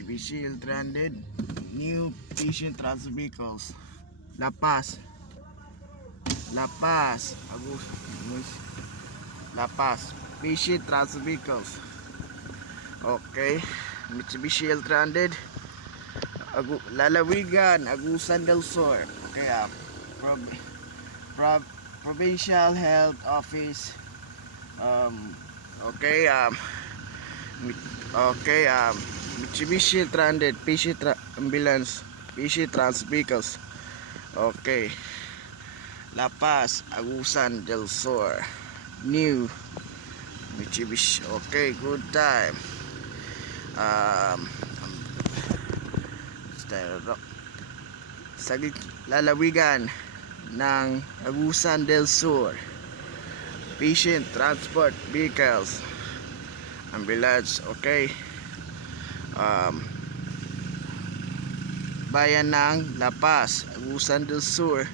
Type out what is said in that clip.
Mitsubishi L300 new patient transfer vehicles. La Paz, La Paz patient transfer vehicles. Okay, Mitsubishi L300 Lalawigan, Agusan del Sur. Okay, Provincial Health Office. Okay, Mitsubishi L300 ambulance patient transfer vehicles. Okay, La Paz, Agusan del Sur new Mitsubishi. Okay, good time. Sa lalawigan ng Agusan del Sur patient transport vehicles ambulance. Okay, bayan ng La Paz, Agusan del Sur.